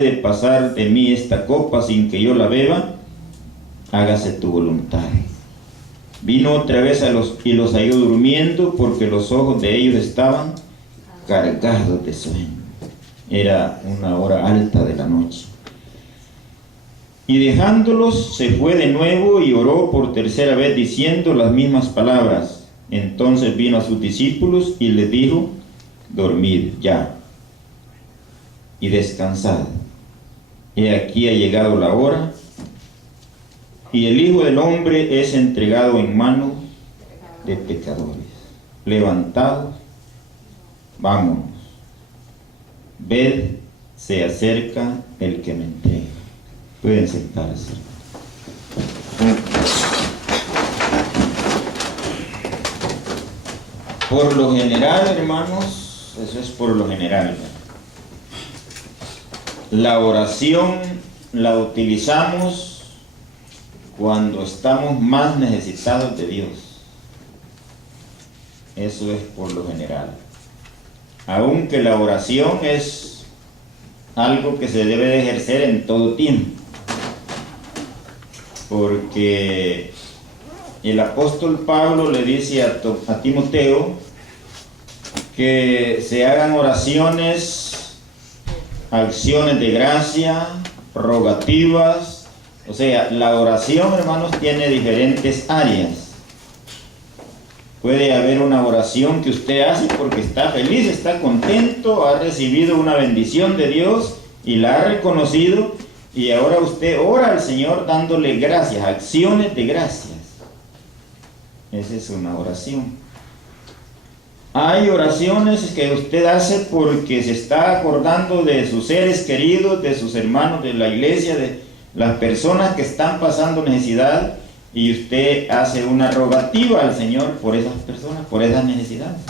de pasar de mí esta copa sin que yo la beba, hágase tu voluntad. Vino otra vez y los halló durmiendo, porque los ojos de ellos estaban cargados de sueño. Era una hora alta de la noche. Y dejándolos, se fue de nuevo y oró por tercera vez, diciendo las mismas palabras. Entonces vino a sus discípulos y les dijo: dormid ya y descansad. He aquí ha llegado la hora, y el Hijo del Hombre es entregado en manos de pecadores. Levantaos, vámonos. Ved, se acerca el que me entrega. Pueden sentarse. Por lo general, hermanos, eso es por lo general. La oración la utilizamos cuando estamos más necesitados de Dios. Eso es por lo general. Aunque la oración es algo que se debe de ejercer en todo tiempo. Porque el apóstol Pablo le dice a Timoteo que se hagan oraciones, acciones de gracia, rogativas. O sea, la oración, hermanos, tiene diferentes áreas. Puede haber una oración que usted hace porque está feliz, está contento, ha recibido una bendición de Dios y la ha reconocido, y ahora usted ora al Señor dándole gracias, acciones de gracias. Esa es una oración. Hay oraciones que usted hace porque se está acordando de sus seres queridos, de sus hermanos de la iglesia, de las personas que están pasando necesidad, y usted hace una rogativa al Señor por esas personas, por esas necesidades.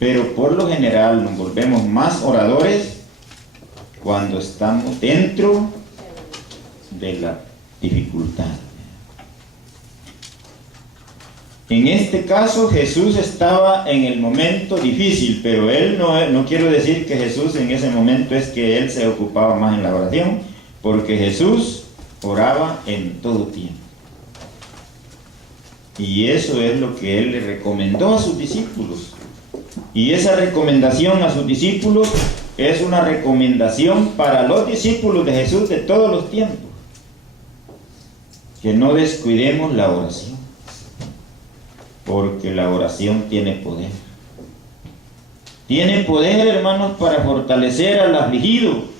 Pero por lo general nos volvemos más oradores cuando estamos dentro de la dificultad. En este caso Jesús estaba en el momento difícil, pero él no quiero decir que Jesús en ese momento es que él se ocupaba más en la oración, porque Jesús oraba en todo tiempo. Y eso es lo que él le recomendó a sus discípulos. Y esa recomendación a sus discípulos es una recomendación para los discípulos de Jesús de todos los tiempos. Que no descuidemos la oración, porque la oración tiene poder. Tiene poder, hermanos, para fortalecer al afligido,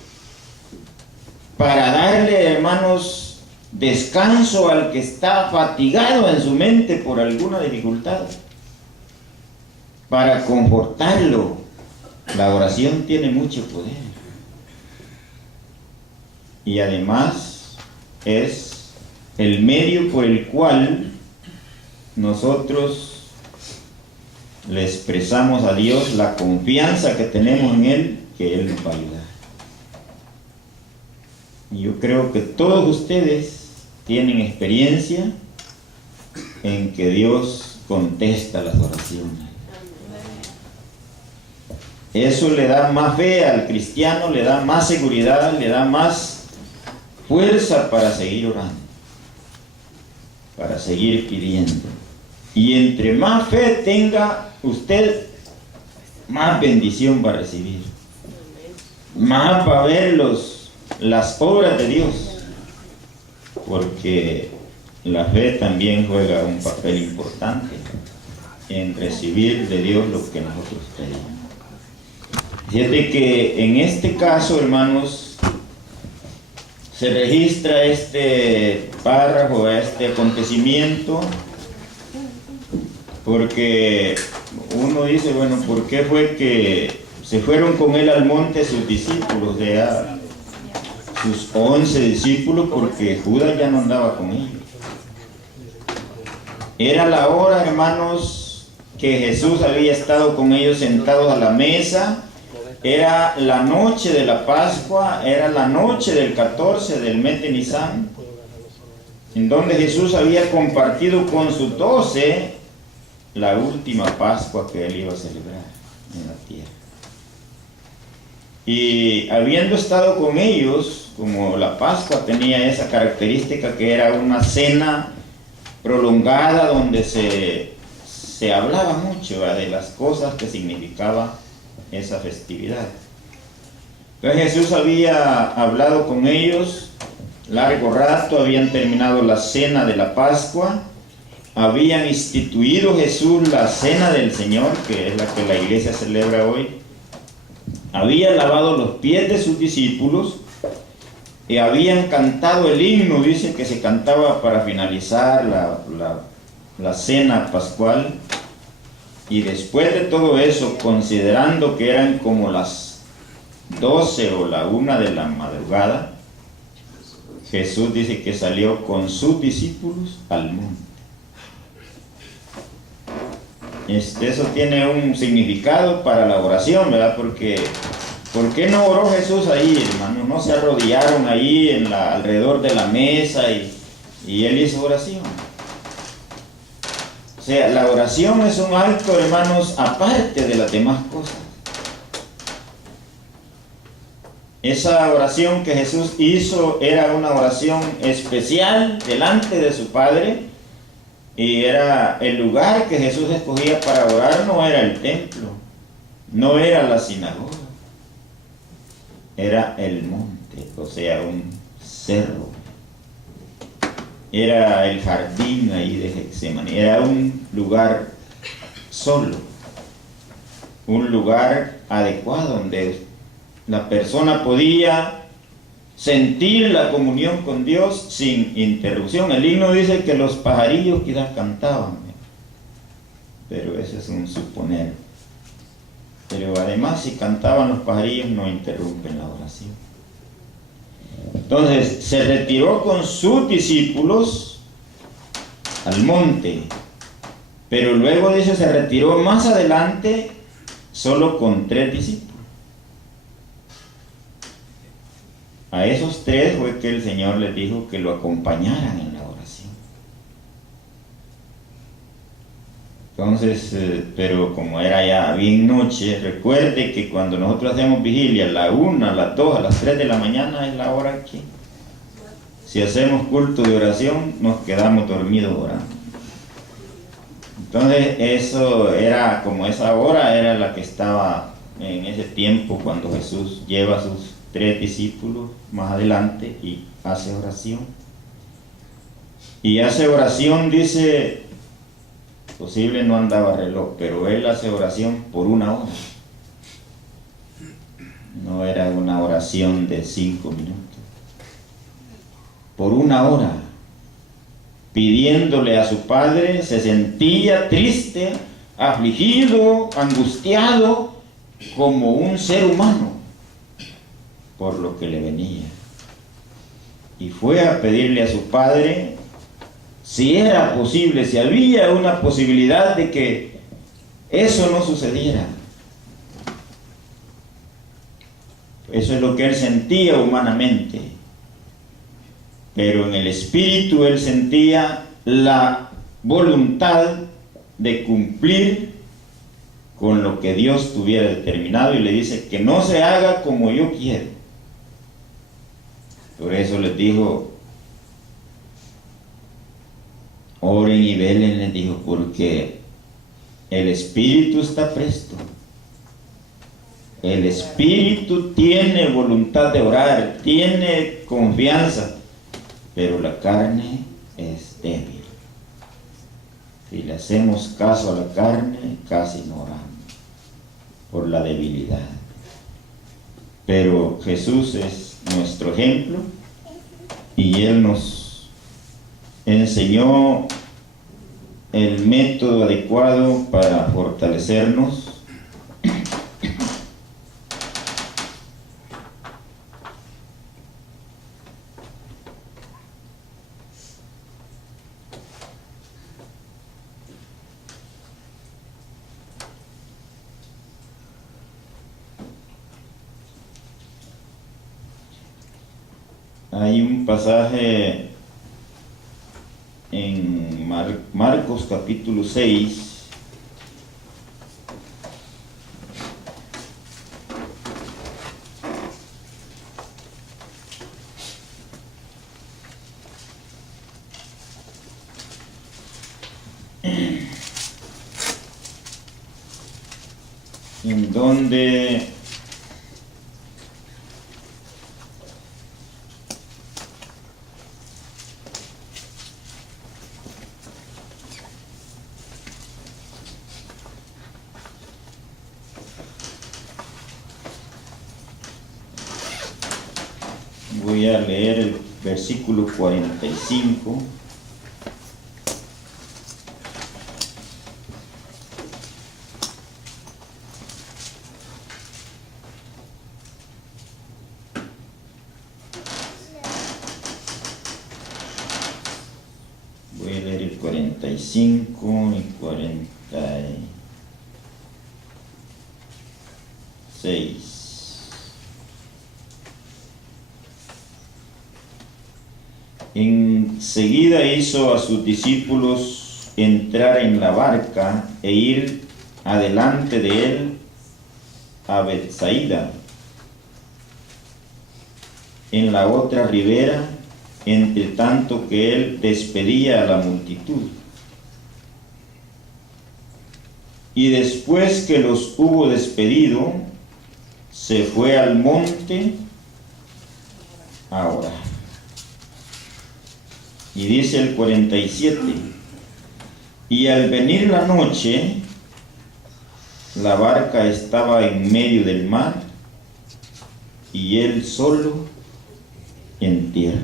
para darle, hermanos, descanso al que está fatigado en su mente por alguna dificultad, para confortarlo. La oración tiene mucho poder. Y además es el medio por el cual nosotros le expresamos a Dios la confianza que tenemos en Él, que Él nos va a ayudar. Y yo creo que todos ustedes tienen experiencia en que Dios contesta las oraciones. Eso le da más fe al cristiano, le da más seguridad, le da más fuerza para seguir orando, para seguir pidiendo. Y entre más fe tenga usted, más bendición va a recibir. Más va a ver las obras de Dios. Porque la fe también juega un papel importante en recibir de Dios lo que nosotros pedimos. Fíjate que en este caso, hermanos, se registra este párrafo, este acontecimiento, porque uno dice, bueno, ¿por qué fue que se fueron con él al monte sus discípulos, sus 11 discípulos? Porque Judas ya no andaba con ellos. Era la hora, hermanos, que Jesús había estado con ellos sentados a la mesa. Era la noche de la Pascua, era la noche del 14 del mes de Nisan, en donde Jesús había compartido con sus 12 la última Pascua que él iba a celebrar en la tierra. Y habiendo estado con ellos, como la Pascua tenía esa característica que era una cena prolongada donde se hablaba mucho, ¿verdad?, de las cosas que significaba esa festividad. Entonces Jesús había hablado con ellos largo rato, habían terminado la cena de la Pascua, habían instituido Jesús la cena del Señor, que es la que la iglesia celebra hoy. Había lavado los pies de sus discípulos y habían cantado el himno, dice que se cantaba para finalizar la cena pascual. Y después de todo eso, considerando que eran como las 12 o la 1 de la madrugada, Jesús dice que salió con sus discípulos al monte. Eso tiene un significado para la oración, ¿verdad? Porque ¿por qué no oró Jesús ahí, hermano? No se arrodillaron ahí alrededor de la mesa y él hizo oración. O sea, la oración es un acto, hermanos, aparte de las demás cosas. Esa oración que Jesús hizo era una oración especial delante de su Padre, y era el lugar que Jesús escogía para orar. No era el templo, no era la sinagoga, era el monte, o sea, un cerro. Era el jardín ahí de Getsemaní, era un lugar solo, un lugar adecuado donde la persona podía sentir la comunión con Dios sin interrupción. El himno dice que los pajarillos quizás cantaban, pero eso es un suponer. Pero además, si cantaban los pajarillos, no interrumpen la oración. Entonces se retiró con sus discípulos al monte, pero luego dice se retiró más adelante solo con 3 discípulos. A esos 3 fue que el Señor les dijo que lo acompañaran en la oración. Entonces, pero como era ya bien noche, recuerde que cuando nosotros hacemos vigilia a la 1, a las 2, a las 3 de la mañana es la hora que, si hacemos culto de oración, nos quedamos dormidos orando. Entonces, eso era como esa hora, era la que estaba en ese tiempo cuando Jesús lleva a sus 3 discípulos más adelante y hace oración. Y hace oración, dice, posible no andaba reloj, pero él hace oración por 1 hora. No era una oración de 5 minutos. Por 1 hora, pidiéndole a su Padre. Se sentía triste, afligido, angustiado, como un ser humano, por lo que le venía. Y fue a pedirle a su Padre si era posible, si había una posibilidad de que eso no sucediera. Eso es lo que él sentía humanamente, pero en el espíritu él sentía la voluntad de cumplir con lo que Dios tuviera determinado, y le dice que no se haga como yo quiero. Por eso les dijo, oren y velen, les dijo, porque el espíritu está presto, el espíritu tiene voluntad de orar, tiene confianza, pero la carne es débil. Si le hacemos caso a la carne, casi no oramos por la debilidad. Pero Jesús es nuestro ejemplo y Él nos enseñó el método adecuado para fortalecernos. Hay un pasaje en Marcos capítulo 6, en donde voy a leer el versículo 45. Voy a leer el 45 y 46. Enseguida hizo a sus discípulos entrar en la barca e ir adelante de él a Betsaida, en la otra ribera, entre tanto que él despedía a la multitud. Y después que los hubo despedido, se fue al monte a orar. Y dice el 47, y al venir la noche, la barca estaba en medio del mar, y él solo en tierra.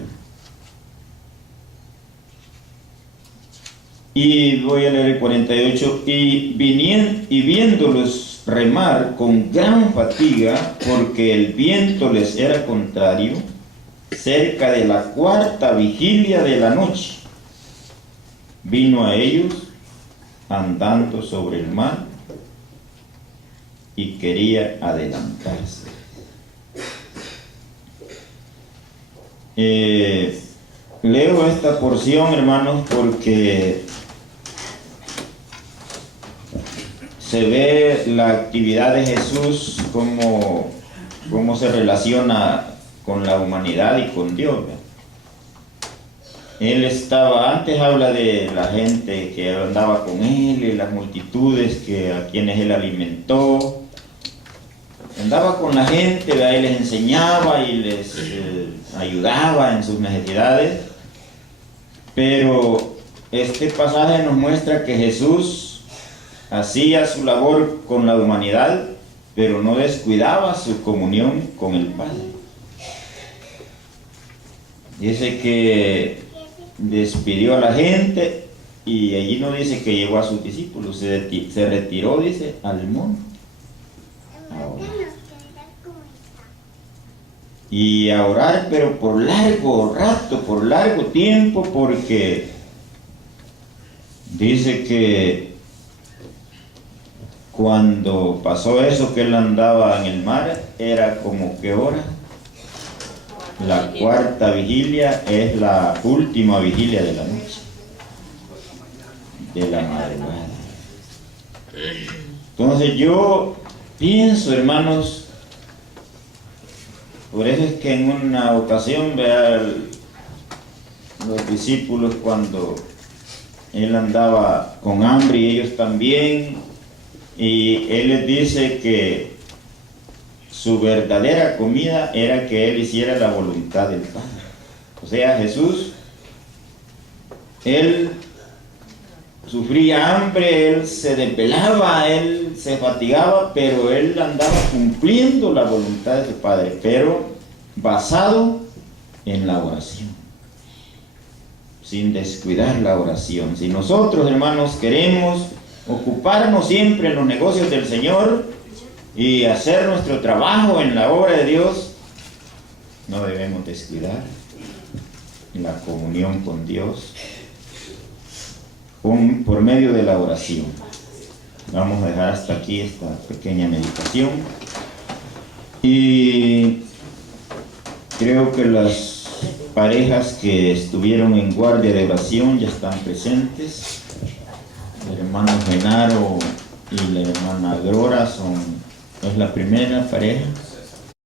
Y voy a leer el 48, y viéndolos remar con gran fatiga, porque el viento les era contrario, cerca de la cuarta vigilia de la noche, vino a ellos andando sobre el mar y quería adelantarse. Leo esta porción, hermanos, porque se ve la actividad de Jesús, cómo se relaciona con la humanidad y con Dios. Él estaba, antes habla de la gente que andaba con él y las multitudes a quienes él alimentó. Andaba con la gente, él les enseñaba y les ayudaba en sus necesidades. Pero este pasaje nos muestra que Jesús hacía su labor con la humanidad, pero no descuidaba su comunión con el Padre. Dice que despidió a la gente y allí no dice que llegó a sus discípulos, se retiró, dice, al monte a orar. Y a orar, pero por largo rato, por largo tiempo, porque dice que cuando pasó eso, que él andaba en el mar, era como que hora. La cuarta vigilia es la última vigilia de la noche, de la madrugada. Entonces yo pienso, hermanos, por eso es que en una ocasión, los discípulos, cuando él andaba con hambre y ellos también, y él les dice que su verdadera comida era que él hiciera la voluntad del Padre. O sea, Jesús, él sufría hambre, él se desvelaba, él se fatigaba, pero él andaba cumpliendo la voluntad de su Padre, pero basado en la oración, sin descuidar la oración. Si nosotros, hermanos, queremos ocuparnos siempre en los negocios del Señor y hacer nuestro trabajo en la obra de Dios, no debemos descuidar la comunión con Dios por medio de la oración. Vamos a dejar hasta aquí esta pequeña meditación y creo que las parejas que estuvieron en guardia de oración ya están presentes. El hermano Genaro y la hermana Grora es la primera pareja.